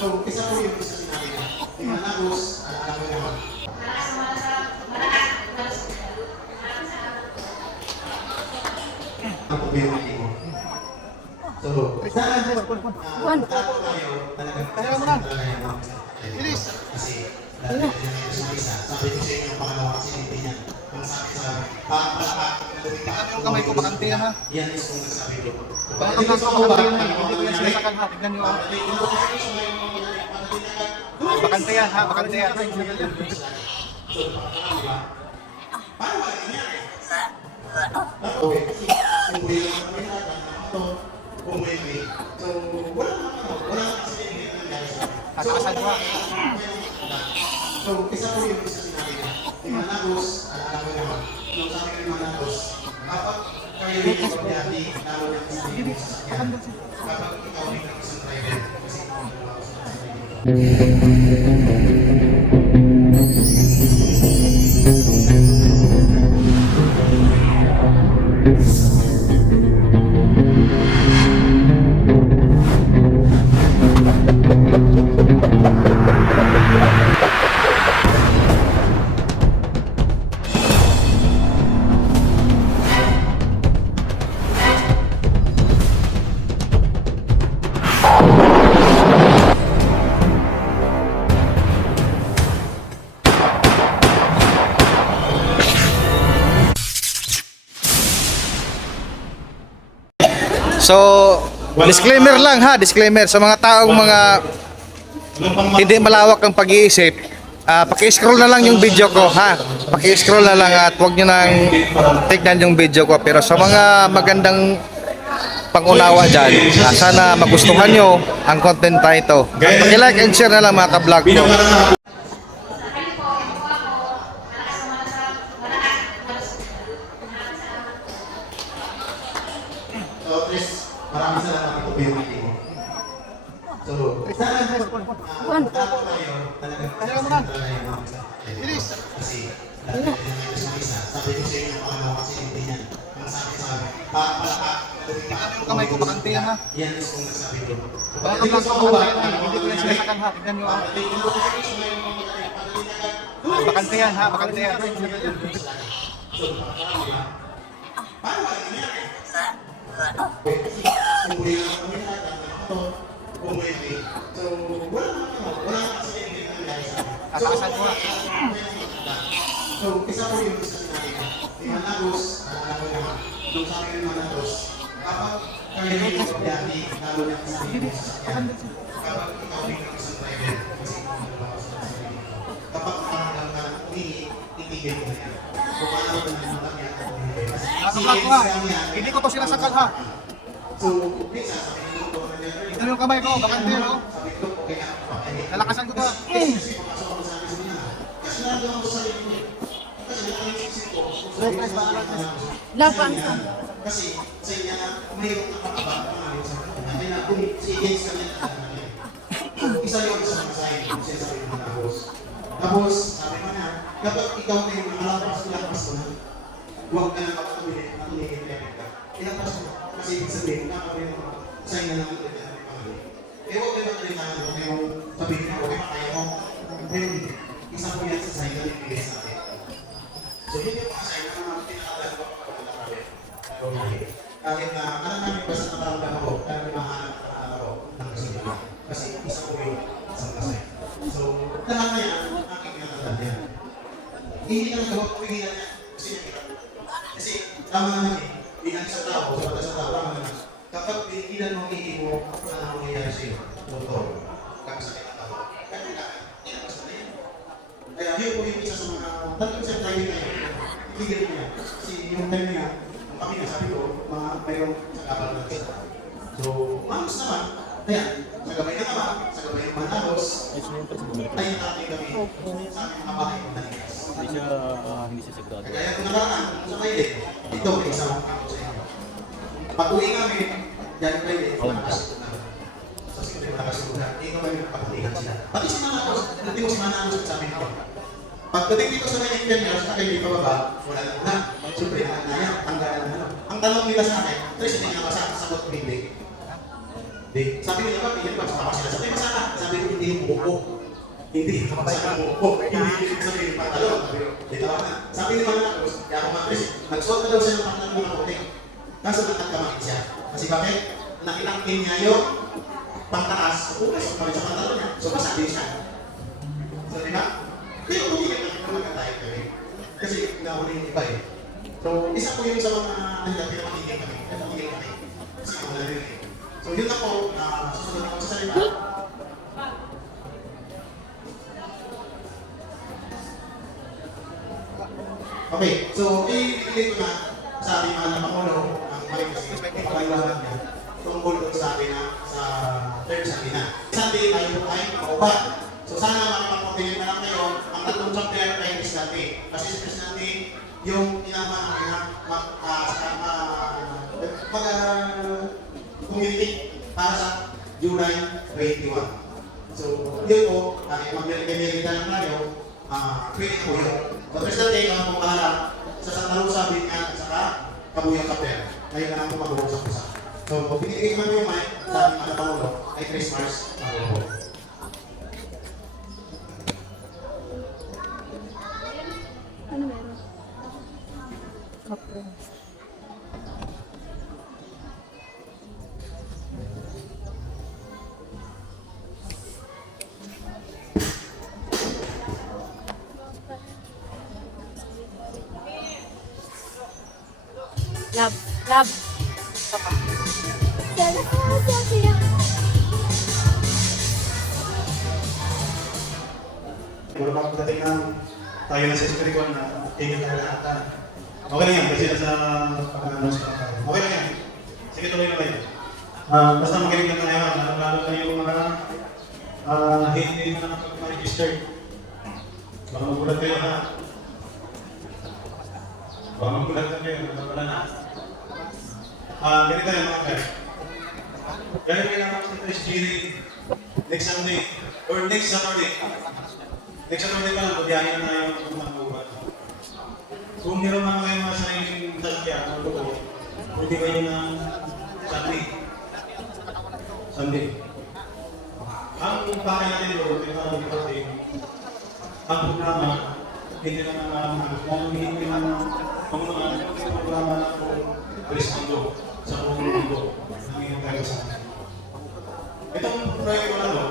So, isa po yung isa sinabi niya. Yung managos, alam mo naman. Ang community mo. So, sana tapo tayo talagang bilis. Kasi dahil yung isa, sabi ko sa inyo pangalawa kasi hindi niya. Ang sabi sa yung kamay ko bakante yan ha? Yan is kung nagsabi ko. Baka kamay ko bakante yan, hindi ko yan sinasakan ha, tignan nyo ha. Bakante yan ha, bakante yan. Paano ba nangyari? Okay. Umuwi lang kami na ito. Umuwi kami. So, wala kasi nangyari sa amin. Kasakasan mo ha. So, isa po yung isa sinabi niya. Yung managos, alam mo naman. Nung sabi ko yung managos, kapag kayo rin yung pagbiyahe, lalo na sa iyo, kapag ikaw rin ang isang driver, kasi ikaw ang mga So, disclaimer lang ha, disclaimer sa mga taong hindi malawak ang pag-iisip. Paki-scroll na lang yung video ko ha. Paki-scroll na lang at huwag nyo nang tignan yung video ko. Pero sa mga magandang pangunawa dyan, sana magustuhan nyo ang content na ito. Paki-like and share na lang mga ka-vlog ko. So, Chris, maraming salamat ito community mo. So, sana tapo tayo talagang bilis. Kasi dahil yung isa, sabi ko sa inyo pangalawa kasi hindi niya. Ang sabi sa amin, yung kamay ko bakante yan ha? yan is kung nagsabi ko. Baka kamay ko bakante yan, hindi ko yan sinasakan ha, tignan nyo ha. Bakante yan ha, bakante yan. Paano ba nangyari? Umuwi lang kami na ito. Umuwi kami. So, wala kasi hindi nangyari sa amin. Kasakasan mo ha. So, isa po yung isa sinabi niya. Yung managos, alam mo naman. Nung sabi ko yung managos, kapag kayo rin yung pagbiyahe, lalo na sa iyo, kapag ikaw rin ang isang driver, kasi ikaw ang mga sarili. Kapag parang ka itigil mo na yan. Kung paano ka nagmamag yan, Nakablog ko ha, hindi ko to sinasakal ha. so, minsan, sabi ko ito na yan. Tignan yung kamay ko, bakante yan ha. Sabi ko, okay na. Nalakasan ko to ha. Kasi papasok ako sa akin sa niya. Kasi nagawa ko sa sarili niya. Kasi nakalisip ko. Kasi sa inyo na mayroong nakakabang pangalit sa kanya. Kaya kung si James kanya na isa yun sa mga sa'yo. Kasi sabi mo na tapos, sabi mo na, kapag ikaw na yung nakalapas ko na, huwag ka na matuloy ka. Ilapas mo. Kasi ibig sabihin, nakapagin mo, sa'yo na lang ulit na pangalit. Eh, huwag ka na kalitahan mo kayong sabihin mo, okay, makaya mo. Pero hindi. Isa po yan sa sa'yo na ibigay sa akin. So, yun yung mga sa'yo na mga pinakalago ko pagkakabit. Kahit na, alam namin basta nakaramdam ako, kaya mahanap ako ng kasunod. Kasi isa po yung isang kasay. So, lahat na yan, aking pinakalago yan. Hindi na nagawag ko higilan niya. Kasi tama naman eh. Bilang sa tao, sa mata sa tao, tama naman. Kapag pinigilan mo ang hihi mo, ano ang mangyayari sa'yo? Motor. Kakasakit ang tao. Kaya kailangan, ilabas na yan. Kaya yun po yung isa sa mga talagang sa tayo na yun. Ibigay niya. Kasi yung time niya, kami na sabi ko, mga mayroong sa kapal ng kita. So, manos naman. Kaya, sa gabay na naman, sa gabay ng managos, tayo natin kami sa aming mga bahay ng nanigas. Hindi siya sigurado. Kaya kung nakaraan, sa kayo ito may isang ako sa inyo. Pag-uwi namin, yan kayo nakasulat na. So, siyempre nakasulat na. Hindi ko kami napakalihan sila. Pati si Managos, dati ko si Managos sa amin ko. Pagdating dito sa mga engineers na kayo pababa, wala lang na. Siyempre, tanggalan na. Ang tanong nila sa akin, Tris, hindi nga ba sa sagot hindi? Hindi. Sabi nila ba, hindi ba, sama sila. Sabi, masaka. Sabi ko, hindi yung buko. Hindi, masaka yung buko. Hindi yung sabi yung pantalon. Dito ako na. Sabi ni Mama Cruz, kaya ako matris, nagsuot na daw siya ng pantalon ng puti. Kaso nagkamakin siya. Kasi bakit? Nakilangkin niya yung pangtaas. Pukas, pagkakas sa pantalon niya. So, masabi siya. So, di ba? Pero kung hindi ka magkatayo kami. Kasi nauli yung iba eh. So, isa po yun sa mga nagdati na makikita kami. Makikita kami. Kasi wala rin eh. So, yun na po, susunod ako sa salita. Okay, so, i-relate ko na sa ating mahal na Pangulo, ang mali kasi, pagkailangan niya, tungkol doon sa atin na sa third Sunday na. Sunday tayo po ay maupa. So, sana makipag-continue na lang kayo ang tatlong chapter kay Cristante. Kasi si Cristante, yung tinama namin na community para sa July 21. So, yun po, mag-merita lang tayo, pwede po yun. So, Cristante, kami po bahala sa Santa Rosa, Binyan, at saka Kabuyang Kapel. Ngayon na lang po mag-uusap-usap. So, pinigay naman yung mic sa ating mga Pangulo ay Christmas. Ano meron? Kapre. Lab. Papa. Puro pa pagdating ng tayo na sa spiritual na tingin tayo lahat. Okay lang yan, kasi nasa pag-announce pa tayo. Okay lang yan. Sige, tuloy na tayo. Basta makinig lang tayo, lalo na yung mga hindi na nakapag-register. Baka magulat kayo ha. Baka magulat kayo, wala na. Ganito yan mga guys. Dahil may lang ako sa SGD next Sunday, or next Saturday. Next Saturday pa lang, pagbiyahin na tayo ng mga buwan. Kung meron naman kayo mga sariling sasakyan, o luto, pwede kayo ng Sunday. Ang pakay natin doon, ito ang ipatid. Ang programa, hindi na naman hindi na pamunuan, ang programa na po respondo sa buong mundo ng iyong tayo sa akin. Itong proyekto na to,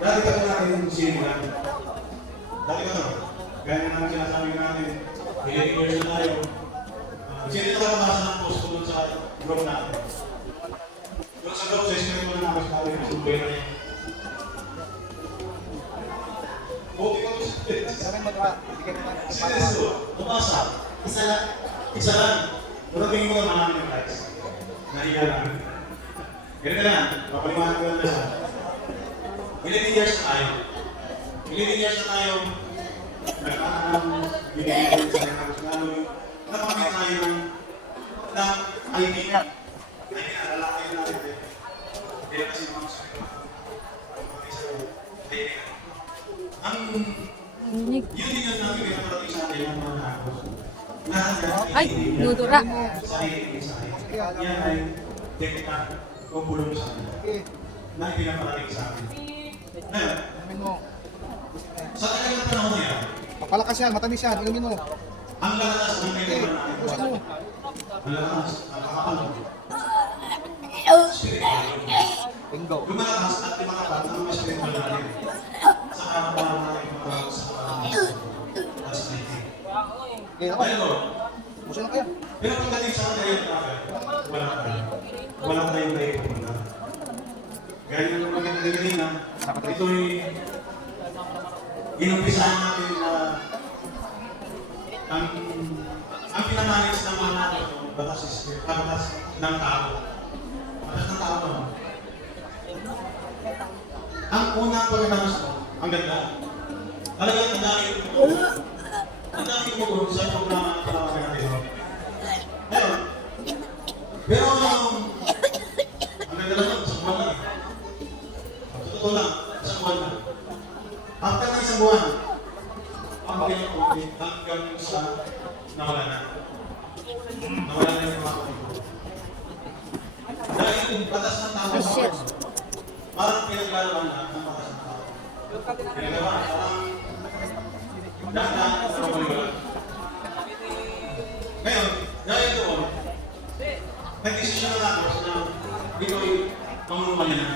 dati ka natin yung sinimulan. Dati ka to, kaya naman sinasabi natin, 11 years na tayo. Sino na nakabasa ng post ko doon sa group natin? Doon sa group, sa isinag mo na namin sa akin, sa buhay na yun. Okay ko to seryoso, nabasa. Isa lang. Pagdating mo na marami ng likes. Nahiya lang. Ganito lang, papaliwanag ko lang na siya. 11 years na tayo. 11 years na tayo. Binigyan sa mga napamit tayo ng ID. ID na lalaki na natin. Hindi na kasi mga ang yun din yung namin pinaparating sa atin ng mga nakos. Ay, nudura. Yan ay teknika o bulong sa amin na pinaparating sa amin. Ngayon, sa talagang panahon niya, Papalakas yan, matamis yan, inumin mo. ang lakas ng kailangan natin. Ang lakas, ang kakapal. Bingo. Lumalakas at lumalakas ang mas pinapal natin. Sa kapal natin sa Pero, Puso na kaya. pero pagdating sa ngayon, wala tayong tayo pupunta. Gaya ng magandang ganina, ito'y inumpisahan natin na ang pinanalis ng mga natin, batas ng tao. Batas ng tao naman. Ang unang pagkatapos mo, ang ganda. Talagang ang dami mo sa programa ng palawakan natin. Ngayon, pero ang ganda lang sa buwan lang. Sa totoo lang, sa buwan lang. After ng isang buwan, ang pinag-update hanggang sa nawala na. Nawala na yung mga kapatid. Dahil yung batas ng tao sa naglalaban lahat ng batas ng tao. Ginagawa, parang dahan-dahan ang pagpapaliwala. Ngayon, dahil doon, nag-desisyon na ako na ito'y mamumali na.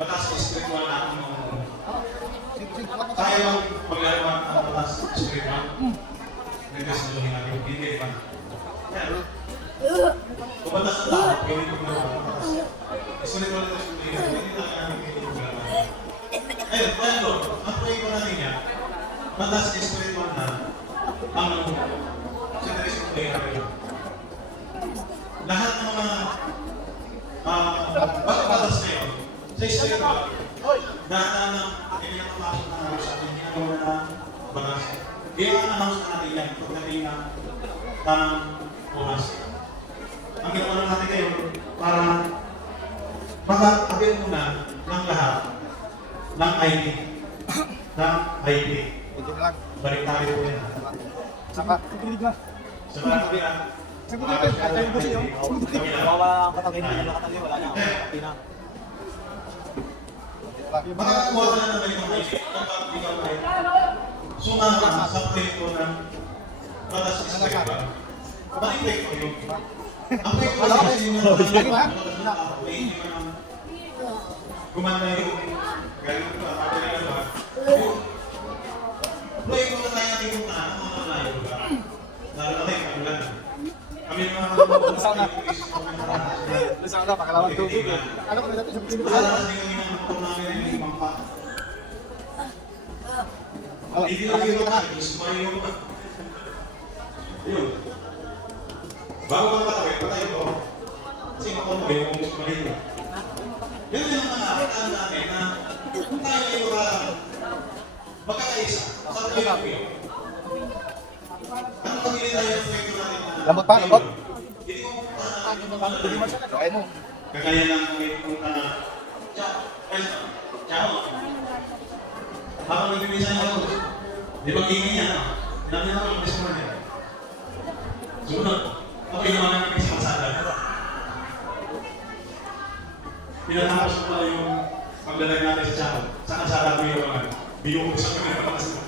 Batas espiritual na ang mamumali. Tayo ang maglalaban ang batas espiritual. Nag-desisyon na lang natin, hindi ba? Kung batas ang tao, gawin ko na ang batas. Espiritual na hindi tayo namin pinaglaban. Ayun, dahil doon, ang proyekto natin niya, batas espiritual na ang mamumali. Sa Teresong Pagkakas. Lahat ng mga batas na yun, sa espiritual, lahat ng pinapapasok na namin sa ating ginagawa na batas. I-announce na natin yan pagdating ng tamang oras. Ang ginawa na natin ngayon, para mag-appeal muna ng lahat ng ID. Ng ID. Balik tayo po yan. Saka, Sa mga kabila. Kawawa ang katagay na nakatagay, wala na. Pina. Makakakuha ka na ng ganitong ID kapag ikaw ay sumama sa proyekto ng batas espiritual. Bakit proyekto yun? Ang proyekto kasi yung gumanda yung galing ko at patuloy na ba? Proyekto na tayo natin yung tanong ng mga layo ba? Lalo na tayo kagulan. Kami mga Lusang na, pakalawan tubig. Ano kami natin sa Pilipinas? Alam natin kami ng motor namin ay may pangpa. Hindi lang yung mga gusto mo yung yun. Bago ka patawin, patay ko. Kasi makonto yung gusto mo rin. Yan yung mga nakaktaan namin na kung tayo ay magkakaisa sa proyekto yun. Ano pag hindi tayo ng proyekto natin na Lambot pa, lambot. hindi ko pupunta na Kain mo. kagaya ng may pumunta na Ciao. Habang nagbibisa niya ako, di ba gingin niya, no? Sinabi niya ako, mas muna niya. Sumunod, ako yung naman namin sa masada. Pinatapos ko pala yung paglalag natin sa Ciao. Sa kasada ko yung mga biyong ko sa kanya na pakasama.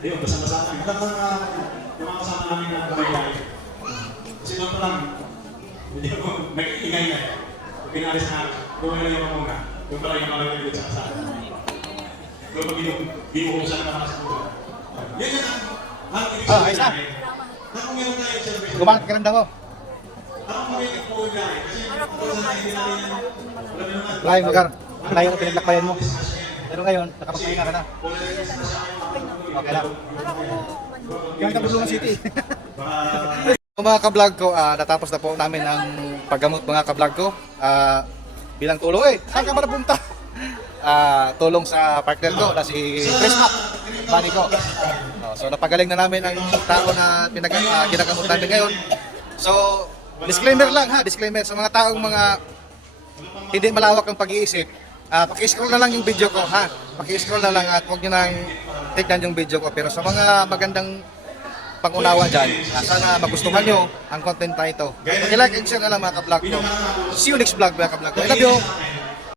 Ayun, basa-basa kami. Yung mga kasama namin na kamay-kamay. Kasi doon pa lang, hindi ako nag-ingay na. Pag pinalis na, bumili lang yung muna. Doon pala yung mga nagigit sa kasama. Doon pag binuhusan na mga sa buwan. Yan yan ang ibig sabihin namin. Na kung meron tayo observation. Gumangat ka rin daw. Ako mamigit po yung gari. Kasi ako sa hindi natin yan. Wala mo naman. Layo lugar. Layo ang pinaglakbayan mo. Pero ngayon, nakapagpahinga ka na. Okay lang. Yan ka Bulungan City. Mga ka-vlog ko, natapos na po namin ang paggamot mga ka-vlog ko. Bilang tulong saan ka ba napunta? Tulong sa partner ko na si Chris Mac, bani ko. So napagaling na namin ang tao na ginagamot namin ngayon. So disclaimer lang disclaimer sa mga taong mga hindi malawak ang pag-iisip. Paki-scroll na lang yung video ko Paki-scroll na lang at huwag niyo nang tignan yung video ko. Pero sa mga magandang pangunawa dyan, sana magustuhan nyo ang content na ito. Paki-like and share na lang mga ka-vlog ko. See you next vlog mga ka-vlog ko. I love you!